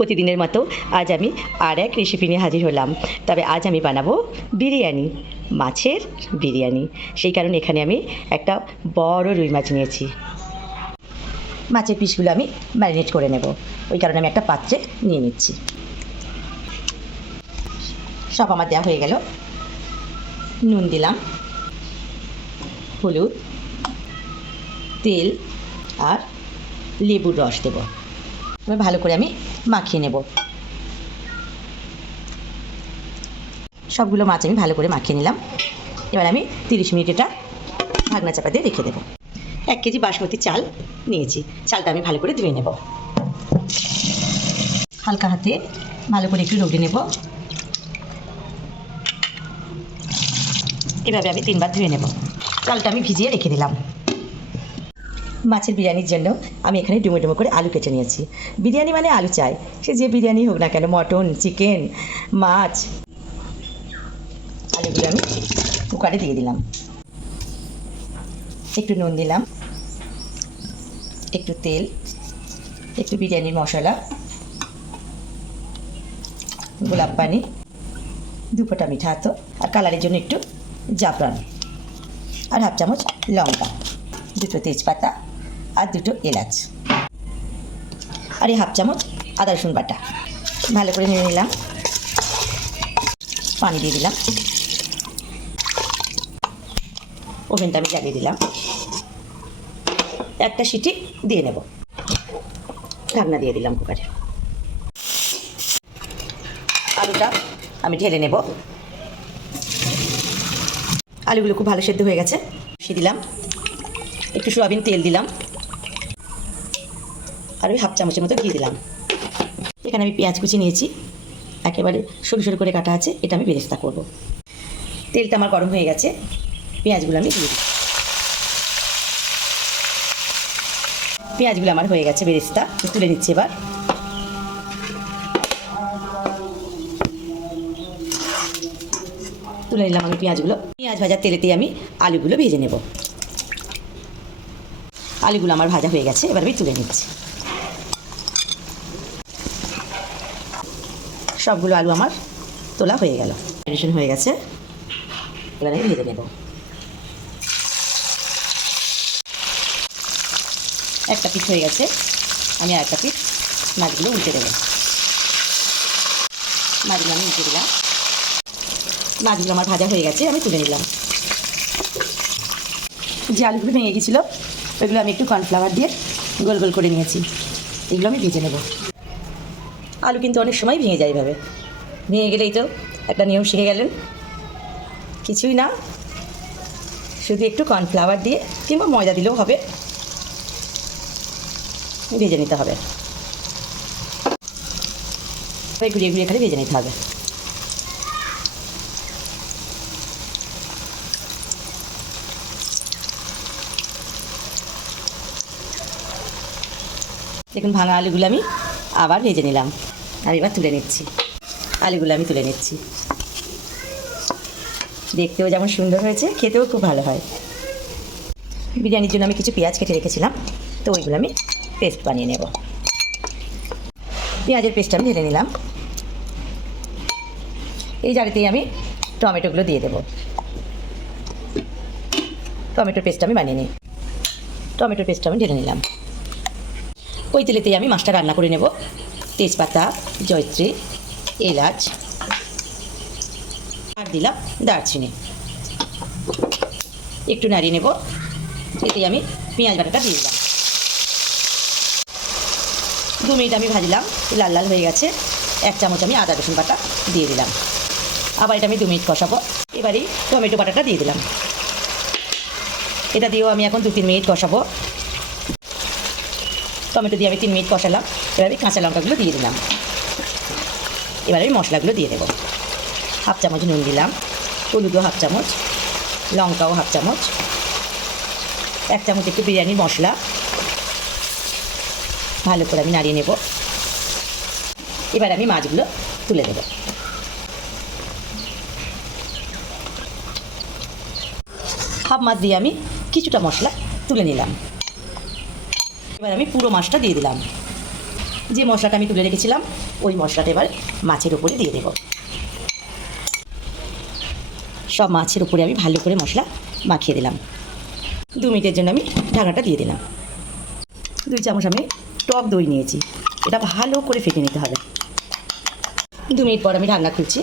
প্রতিদিনের মতো আজ আমি আর এক রেসিপি নিয়ে হাজির হলাম। তবে আজ আমি বানাবো বিরিয়ানি, মাছের বিরিয়ানি। সেই কারণে এখানে আমি একটা বড় রুই মাছ নিয়েছি। মাছের পিসগুলো আমি ম্যারিনেট করে নেব। ওই কারণে আমি একটা পাত্রে নিয়ে নিচ্ছি। সব আমার দেওয়া হয়ে গেল। নুন দিলাম, হলুদ, তেল আর লেবুর রস দেব। ভালো করে আমি মাখিয়ে নেব। সবগুলো মাছ আমি ভালো করে মাখিয়ে নিলাম। এবার আমি তিরিশ মিনিট এটা ঢাকনা চাপা দিয়ে রেখে দেবো। এক কেজি বাসমতি চাল নিয়েছি। চালটা আমি ভালো করে ধুয়ে নেব। হালকা হাতে ভালো করে একটু রগড়ে নেব। এভাবে আমি তিনবার ধুয়ে নেব। চালটা আমি ভিজিয়ে রেখে দিলাম। মাছের বিরিয়ানির জন্য আমি এখানে ডুমো ডুমো করে আলু কেটে নিয়েছি। বিরিয়ানি মানে আলু চাই। সে যে বিরিয়ানি হোক না কেন, মটন, চিকেন, মাছ আলুগুলো আমি কুকারে দিয়ে দিলাম। একটু নুন দিলাম, একটু তেল, একটু বিরিয়ানির মশলা, গোলাপ পানি দু ফোঁটা মিঠা হাতো আর কালারের জন্য একটু জাফরান, আর হাফ চামচ লঙ্কা, দুটো তেজপাতা আর দুটো এলাচ। আর এই হাফ চামচ আদা রসুন বাটা। ভালো করে নিয়ে নিলাম। পানি দিয়ে দিলাম। ওভেনটা আমি জ্বালিয়ে দিলাম। একটা সিটি দিয়ে নেব। ঢাকনা দিয়ে দিলাম কুকারে। আলুটা আমি ঢেলে নেব। আলুগুলো খুব ভালো সেদ্ধ হয়ে গেছে। সে দিলাম। একটু সোয়াবিন তেল দিলাম। আর ওই হাফ চামচের মতো ঘি দিলাম। এখানে আমি পেঁয়াজ কুচি নিয়েছি। একেবারে সরু সরু করে কাটা আছে। এটা আমি বেরেস্তা করব। তেলটা আমার গরম হয়ে গেছে। পেঁয়াজগুলো আমি দিয়ে দিই পেঁয়াজগুলো আমার হয়ে গেছে বেরেস্তা। তুলে নিচ্ছি এবার। তুলে নিলাম আমি পেঁয়াজগুলো। পেঁয়াজ ভাজার তেলেতেই আমি আলুগুলো ভেজে নেব। আলুগুলো আমার ভাজা হয়ে গেছে। এবার আমি তুলে নিচ্ছি। সবগুলো আলু আমার তোলা হয়ে গেল। রেশন হয়ে গেছে। এবার আমি ভেজে নেব। একটা পিঠ হয়ে গেছে। আমি আর একটা পিঠ মাছগুলো উল্টে দেবো। মাছগুলো আমি উল্টে দিলাম। মাছগুলো আমার ভাজা হয়ে গেছে, আমি তুলে নিলাম। যে আলুগুলো ভেঙে গেছিল, ওইগুলো আমি একটু কর্নফ্লাওয়ার দিয়ে গোল গোল করে নিয়েছি। এগুলো আমি ভেজে নেব। আলু কিন্তু অনেক সময় ভেঙে যায় এভাবে। ভেঙে গেলেই তো একটা নিয়ম শিখে গেলেন। কিছুই না। শুধু একটু কর্নফ্লাওয়ার দিয়ে কিংবা ময়দা দিলেও হবে। ভেজে নিতে হবে। ঘুরিয়ে ঘুরিয়ে খালি ভেজে নিতে হবে। দেখুন ভাঙা আলুগুলো আমি আবার ভেজে নিলাম। আর এবার তুলে নিচ্ছি। আলুগুলো আমি তুলে নিচ্ছি। দেখতেও যেমন সুন্দর হয়েছে, খেতেও খুব ভালো হয়। বিরিয়ানির জন্য আমি কিছু পেঁয়াজ কেটে রেখেছিলাম, তো ওইগুলো আমি পেস্ট বানিয়ে নেব। পেঁয়াজের পেস্ট আমি ঢেলে নিলাম। এই জারিতেই আমি টমেটোগুলো দিয়ে দেবো। টমেটোর পেস্ট আমি বানিয়ে নিই। টমেটোর পেস্ট আমি ঢেলে নিলাম। ওই তেলেতেই আমি মাছটা রান্না করে নেব। তেজপাতা, জয়ত্রী, এলাচ আর দিলাম দারচিনি। একটু নাড়িয়ে নেব। এতেই আমি পেঁয়াজ বাটাটা দিয়ে দিলাম। দু মিনিট আমি ভাজলাম, লাল লাল হয়ে গেছে। এক চামচ আমি আদা রসুন বাটা দিয়ে দিলাম। আবার এটা আমি দু মিনিট কষাবো। এবারেই টমেটো বাটাটা দিয়ে দিলাম। এটা দিয়েও আমি এখন দু তিন মিনিট কষাবো। টমেটো দিয়ে আমি তিন মিনিট কষালাম। এবার আমি কাঁচা লঙ্কাগুলো দিয়ে দিলাম। এবার আমি মশলাগুলো দিয়ে দেবো। হাফ চামচ নুন দিলাম, হলুদও হাফ চামচ, লঙ্কাও হাফ চামচ, এক চামচ একটু বিরিয়ানির মশলা। ভালো করে আমি নাড়িয়ে নেব। এবার আমি মাছগুলো তুলে দেবো। হাফ মাছ দিয়ে আমি কিছুটা মশলা তুলে নিলাম। এবার আমি পুরো মাছটা দিয়ে দিলাম। যে মশলাটা আমি তুলে রেখেছিলাম, ওই মশলাটা এবার মাছের উপরে দিয়ে দেবো। সব মাছের উপরে আমি ভালো করে মশলা মাখিয়ে দিলাম। দু মিনিটের জন্য আমি ঢাকনাটা দিয়ে দিলাম। দুই চামচ আমি টক দই নিয়েছি। এটা ভালো করে ফেটে নিতে হবে। দু মিনিট পর আমি ঢাকনা খুলছি।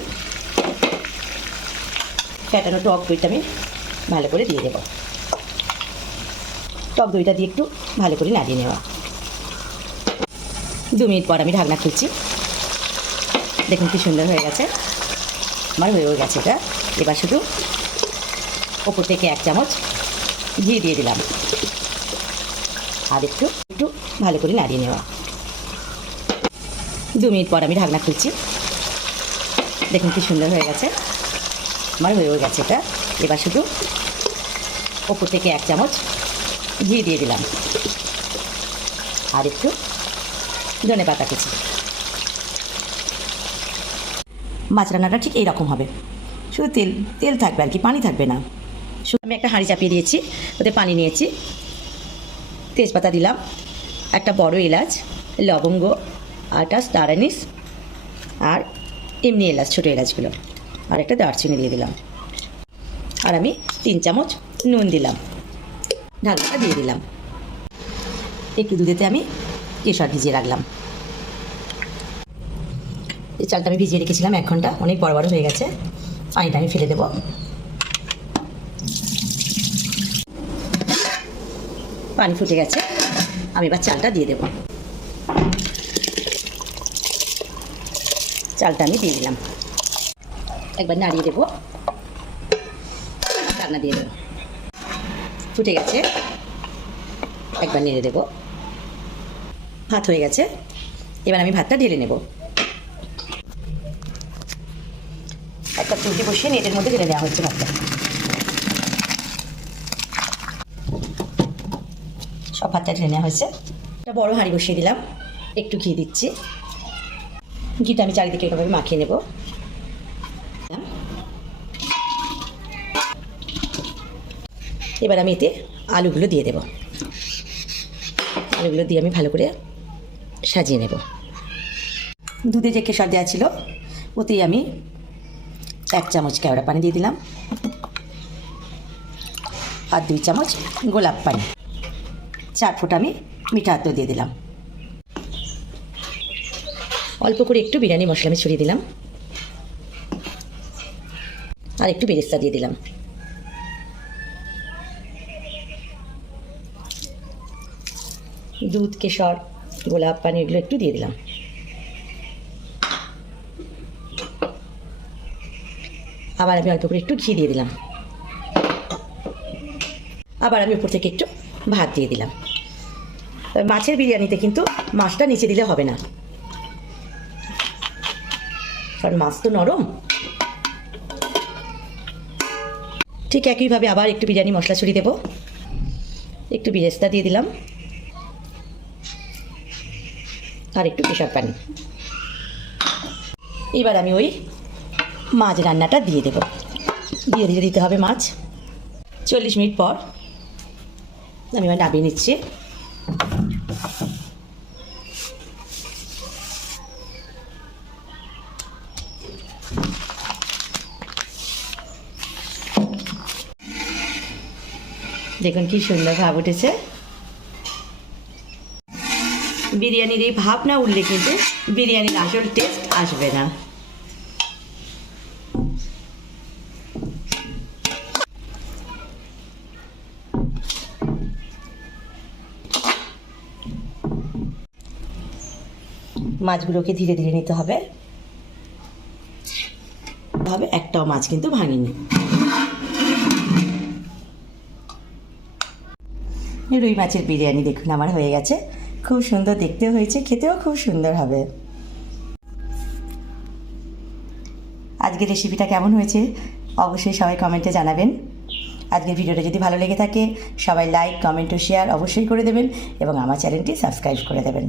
ফ্যাটানো টক দইটা আমি ভালো করে দিয়ে দেবো। টক দইটা দিয়ে একটু ভালো করে নাড়িয়ে নেওয়া। দু মিনিট পর আমি ঢাকনা খুলছি। দেখুন কি সুন্দর হয়ে গেছে। আমার হয়েও গেছে এটা। এবার শুধু ওপর থেকে এক চামচ ঘি দিয়ে দিলাম। আর একটু একটু ভালো করে নাড়িয়ে নেওয়া। দু মিনিট পর আমি ঢাকনা খুলছি। দেখুন কি সুন্দর হয়ে গেছে। আমার হয়েও গেছে এটা। এবার শুধু ওপর থেকে এক চামচ ঘি দিয়ে দিলাম। আর একটু ধনে পাতা কুচি। মাছ রান্নাটা ঠিক এইরকম হবে। শুধু তেল তেল থাকবে আর কি, পানি থাকবে না। শুধু আমি একটা হাঁড়ি চাপিয়ে দিয়েছি, ওতে পানি নিয়েছি। তেজপাতা দিলাম, একটা বড় এলাচ, লবঙ্গ, আটা স্টার অ্যানিস আর এমনি এলাচ, ছোটো এলাচগুলো। আর একটা দারচিনি দিয়ে দিলাম। আর আমি তিন চামচ নুন দিলাম। ঢাকনাটা দিয়ে দিলাম। একটু দুধেতে আমি কেশর ভিজিয়ে রাখলাম। এই চালটা আমি ভিজিয়ে রেখেছিলাম এক ঘণ্টা, অনেক বড় বড় হয়ে গেছে। পানিটা আমি ফেলে দেবো। পানি ফুটে গেছে, আমি এবার চালটা দিয়ে দেবো। চালটা আমি দিয়ে দিলাম। একবার নাড়িয়ে দেবো। রান্না দিয়ে দেবো। ফুটে গেছে। একবার নেড়ে দেবো। ভাত হয়ে গেছে। এবার আমি ভাতটা ঢেলে নেব। একটা চুলটি বসিয়ে নেটের মধ্যে ঢেলে দেওয়া হচ্ছে ভাতটা। সব ভাতটা ঢেলে নেওয়া হয়েছে। একটা বড় হাঁড়ি বসিয়ে দিলাম। একটু ঘি দিচ্ছি। ঘিটা আমি চারিদিকে এভাবে মাখিয়ে নেব। এবার আমি এতে আলুগুলো দিয়ে দেব। আলুগুলো দিয়ে আমি ভালো করে সাজিয়ে নেব। দুধে যে কেশর দেওয়া ছিল ওতেই আমি এক চামচ কেওড়া পানি দিয়ে দিলাম আর দুই চামচ গোলাপ পানি। চার ফুট আমি মিঠা আত্ম দিয়ে দিলাম। অল্প করে একটু বিরিয়ানি মশলা আমি ছড়িয়ে দিলাম। আর একটু বেরেস্তা দিয়ে দিলাম। দুধ, কেশর, গোলাপ পানি এগুলো একটু দিয়ে দিলাম। আবার আমি অল্প করে একটু ঘি দিয়ে দিলাম। আবার আমি উপর থেকে একটু ভাত দিয়ে দিলাম। মাছের বিরিয়ানিতে কিন্তু মাছটা নিচে দিলে হবে না। কারণ মাছ তো নরম। ঠিক একইভাবে আবার একটু বিরিয়ানি মশলা ছড়িয়ে দেবো। একটু বিরেস্তা দিয়ে দিলাম। আর একটু কেশর পানি। এবার আমি ওই মাছ রান্নাটা দিয়ে দেব। দিয়ে দিয়ে দিতে হবে মাছ। চল্লিশ মিনিট পর আমি এবার নামিয়ে নিচ্ছি। দেখুন কি সুন্দর ভাব উঠেছে। বিরিয়ানির এই ভাব না উঠলে কিন্তু বিরিয়ানির আসল টেস্ট আসবে না। মাছগুলোকে ধীরে ধীরে নিতে হবে। হবে একটাও মাছ কিন্তু ভাঙিনি। রুই মাছের বিরিয়ানি দেখুন, আমার হয়ে গেছে। খুব সুন্দর দেখতে হয়েছে, খেতেও খুব সুন্দর হবে। আজকের রেসিপিটা কেমন হয়েছে অবশ্যই সবাই কমেন্টে জানাবেন। আজকের ভিডিওটা যদি ভালো লেগে থাকে, সবাই লাইক কমেন্ট ও শেয়ার অবশ্যই করে দেবেন এবং আমার চ্যানেলটি সাবস্ক্রাইব করে দেবেন।